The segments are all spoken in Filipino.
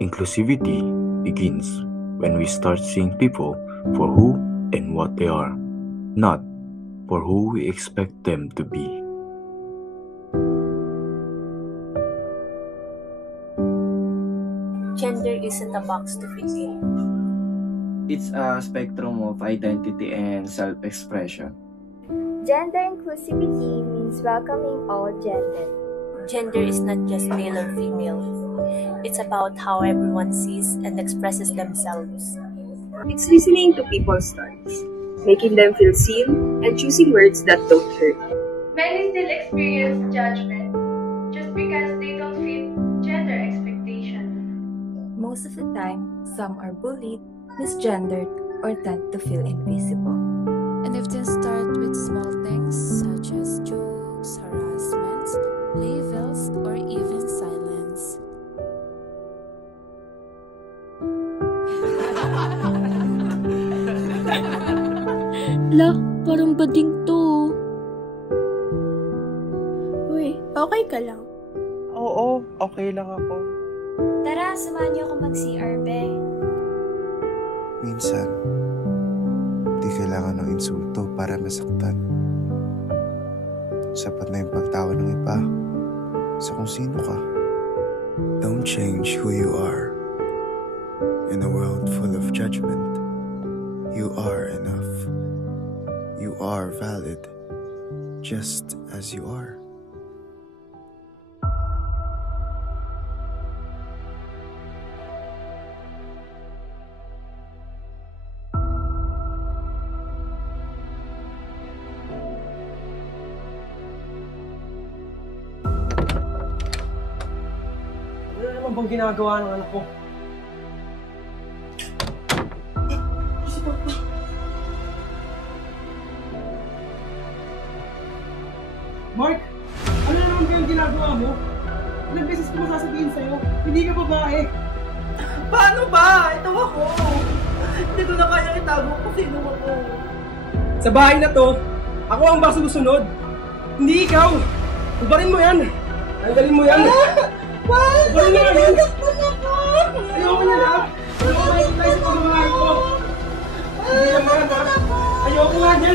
Inclusivity begins when we start seeing people for who and what they are, not for who we expect them to be. Gender isn't a box to fit in. It's a spectrum of identity and self-expression. Gender inclusivity means welcoming all genders. Gender is not just male or female. It's about how everyone sees and expresses themselves. It's listening to people's stories, making them feel seen, and choosing words that don't hurt. Many still experience judgment just because they don't fit gender expectations. Most of the time, some are bullied, misgendered, or tend to feel invisible. And if they start with small things such as jokes, harassments, labels, or even silence. La, parang bading to. Uy, okay ka lang? Oo, okay lang ako. Tara, samahan niyo ako mag-CR, be. Minsan, di kailangan ng insulto para masaktan. Sapat na yung pagtawa ng iba sa kung sino ka. Don't change who you are. In a world full of judgment, you are enough. You are valid, just as you are. Ano naman bang ginagawa ng anak ko? Mark! Ano na naman ba yung ginagawa mo? Ilang beses ko masasabihin sa'yo, hindi ka babae. Paano ba? Ito ako. Hindi ko na kaya itago kung sino ako. Sa bahay na to, ako ang masusunod. Hindi ikaw. Ubarin mo yan. Tanggalin mo yan. Ubarin mo yan. Ayoko niya na. Ayoko na yung tayo sa pagmamahal ko. Hindi naman ha. Ayoko nga niya.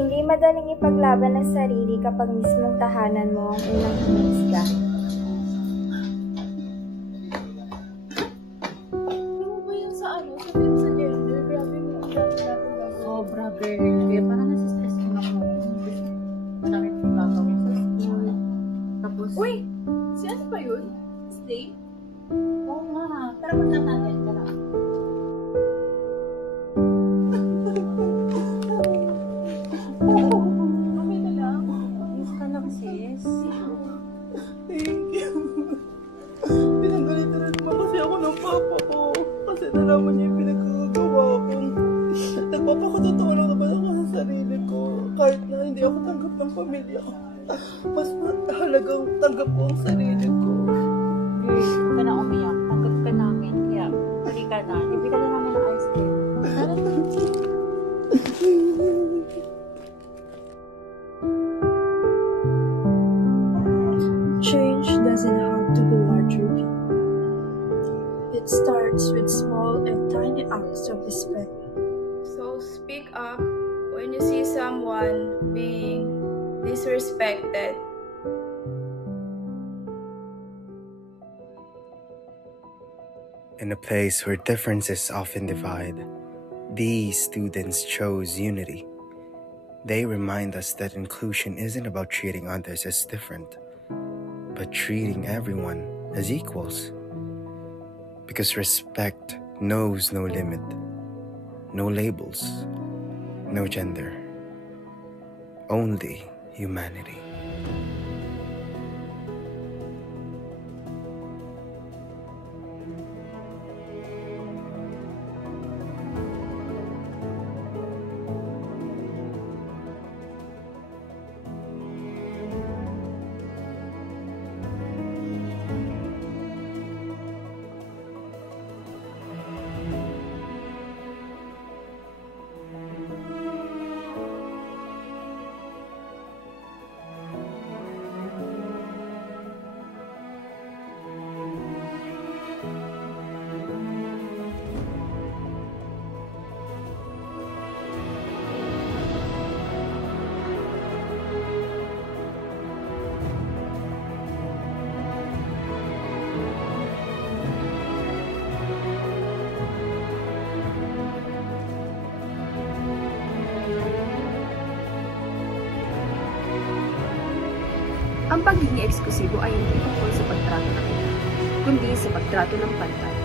Hindi madaling ipaglaban ang sarili kapag mismong tahanan mo ang unang humusga. Ano ba yun sa ano? Sabi mo sa gender, grabe mo ang dami. Sobra, girl. Kaya parang nasistress ko na ako. Marami pong gagawin sa school. Tapos... Uy! Si ano ba yun? Stay? Oo nga. Pero magtatagal ka na. Okay na lang. Yes ka lang, sis. Thank you. Pinagalitan na naman kasi ako ng papa ko. Kasi nalaman niya yung pinagkagawa ko. Nagpapakatotoo lang naman ako sa sarili ko. Kahit na hindi ako tanggap ng pamilya ko. Mas mahalagang tanggap ko ang sarili ko. Girl, huwag ka na umiyak. Tanggap ka namin. Kaya, huli ka na. Ibigay ka na namin ng ice cream. Change doesn't have to be larger. It starts with small and tiny acts of respect. So speak up when you see someone being disrespected. In a place where differences often divide, these students chose unity. They remind us that inclusion isn't about treating others as different, but treating everyone as equals. Because respect knows no limit, no labels, no gender, only humanity. Ang pagiging eksklusibo ay hindi tungkol sa pagtrato ng iba, kundi sa pagtrato ng pantay.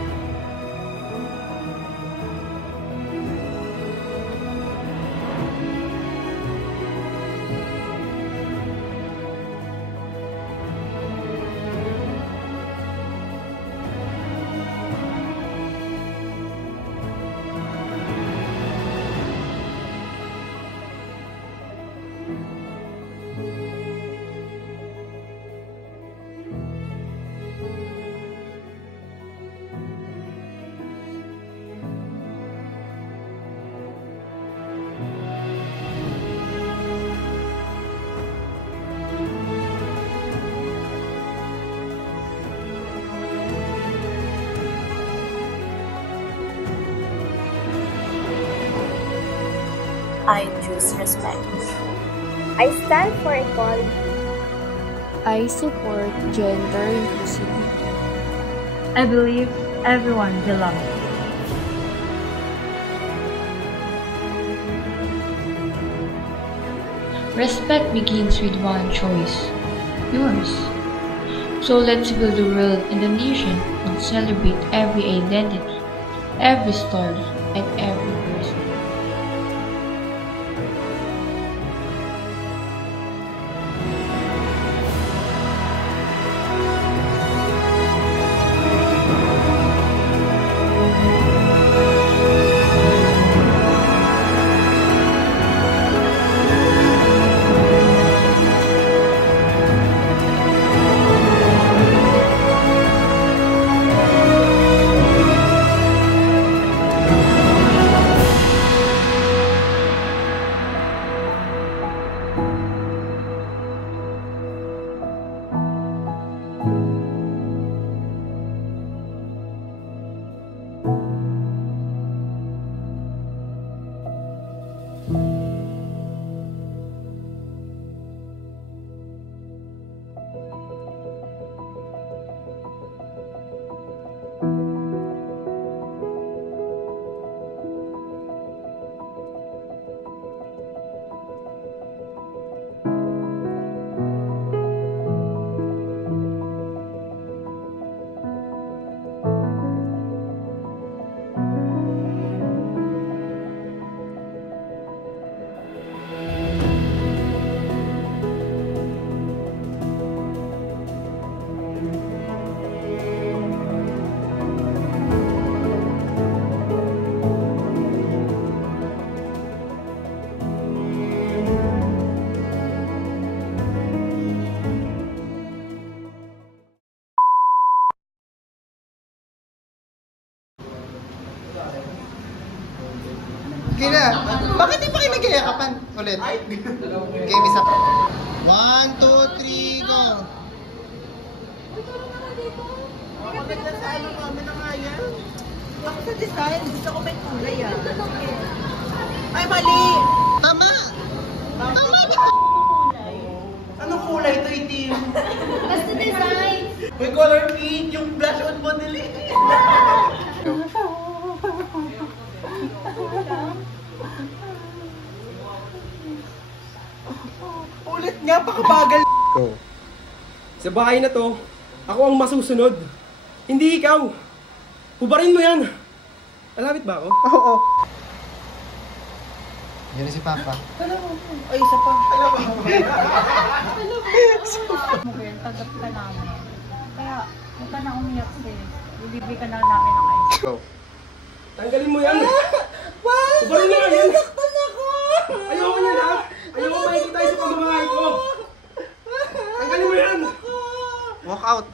I choose respect. I stand for equality. I support gender inclusivity. I believe everyone belongs. Respect begins with one choice, yours. So let's build the world and the nation and celebrate every identity, every story, and every person. Kina, bakit di pa kayo nagkayakapan ulit? Game isa. 1, 2, 3, go! Maganda sa ano kami na nga yan. Ako sa design, gusto ko may kulay ah. Ay, mali! Tama! Tama ba? Anong kulay ito, itim? Basta design! May color pink, yung blush on mo nila. Ulit nga, pakabagal. Go. Sa bahay na to, ako ang masusunod. Hindi ikaw. Hubarin mo yan. Malapit ba ako? Oo. Yan si Papa. Ay, isa pa. Alam mo. Tanggap ka namin. Kaya, huwag ka na umiyak sis. Bibigay ka na namin ng ice. Go. Tanggalin mo yan. Hubarin mo yan. Ayoko niyan ha. Ayoko makikita tayo sa pagmamahal ko. Tanggalin mo yan. Walk out.